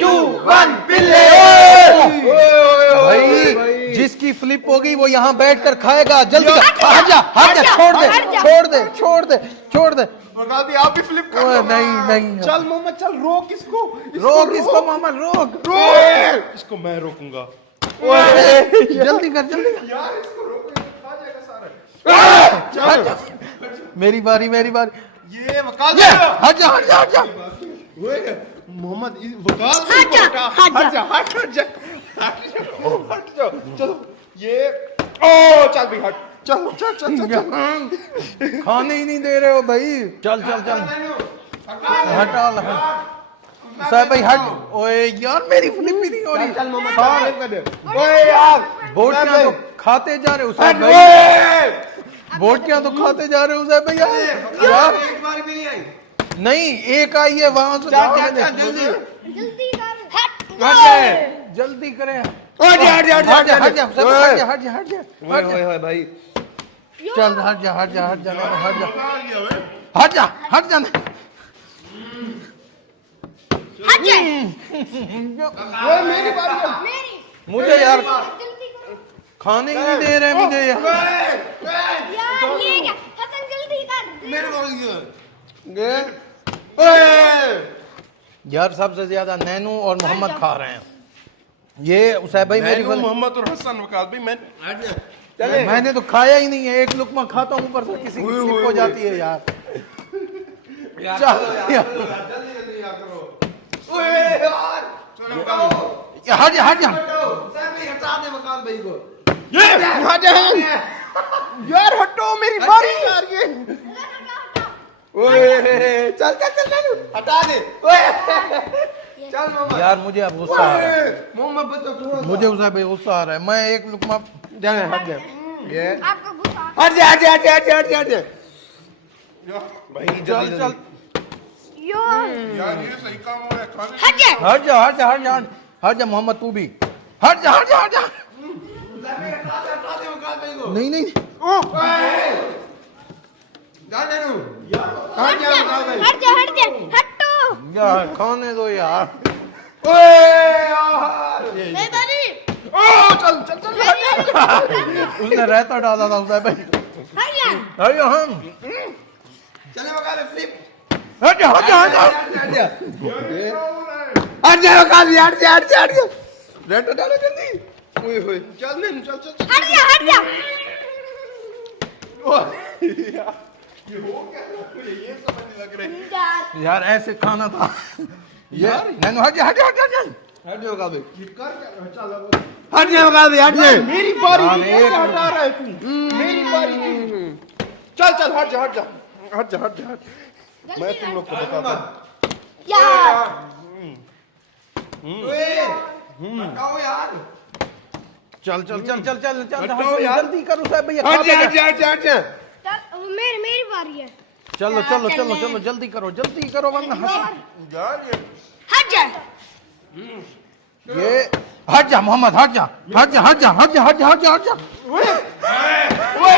2 1 बिल्ले। भाई जिसकी फ्लिप होगी वो यहाँ बैठकर खाएगा। जल्दी हट जा, छोड़ दे छोड़ दे छोड़ दे छोड़ दे। वकाल आप भी फ्लिप कर लो। नहीं नहीं, चल मोहम्मद चल, रोक इसको मोहम्मद रोक। इसको मैं रोकूंगा। जल्दी कर यार इसको रोक, खा जाएगा सारा। मेरी बारी ये वकाल हट जा। मोहम्मद वकाल हट जा। चलो ये चल भी हट। चल खाने ही नहीं दे रहे हो भाई। चल हटा साहब भाई हट। ओए यार मेरी फ्लिप भी नहीं हो रही। चल मोहम्मद ओए यार बोटियां तो खाते जा रहे हो साहब भाई। बोटियां तो खाते जा रहे हो साहब भाई यार। एक बार भी नहीं आई। नहीं एक आई है वहां से। जल्दी करें। हट जा भाई। चल हट जा। मेरी बारी है। मुझे यार खाने ही नहीं दे रहे मुझे यार। ये क्या हसन जल्दी कर। मेरे बारी यार सबसे ज्यादा नैनू और मोहम्मद खा रहे हैं। ये उसे भाई मेरी मोहम्मद और हसन वकाल भाई मैंने तो खाया ही नहीं है। एक लुकमा खाता हूँ ऊपर से किसी की स्लिप हो जाती है यार। हट जा यार हटो, मेरी बारी यार। ये चल हटा दे। चल मोहम्मद यार मुझे अब गुस्सा आ रहा है। मोहम्मद मुझे उसे भाई गुस्सा आ रहा है। मैं एक लुकमा हट जा। ये आपका गुस्सा हट जा भाई चल यार ये सही काम हो रहा है। हट जा मोहम्मद तू भी हट जा। नहीं हटो। यार खाने दो यार। मैं बनी। उसने रहता डाला था उसे भाई। चले वकाल फ्लिप। हट जा हट जा। रेड डालो जल्दी। चल हट जा। ये हो क्या ये समझ नहीं लग रही। यार ऐसे खाना था यार। नैनू हट जा हट जा वकाल भाई। हट जा। मेरी बारी हटा रहा है तू। मेरी बारी। चल हट जा। मैं तुम लोग को बताता हूँ यार। हटाओ यार। चल हटाओ यार। जल्दी करो साहब भैया। हट जा। मेरी बारी है। चलो जल्दी करो वरना यार ये हट जा। ये हट जा मोहम्मद हट जा। ओए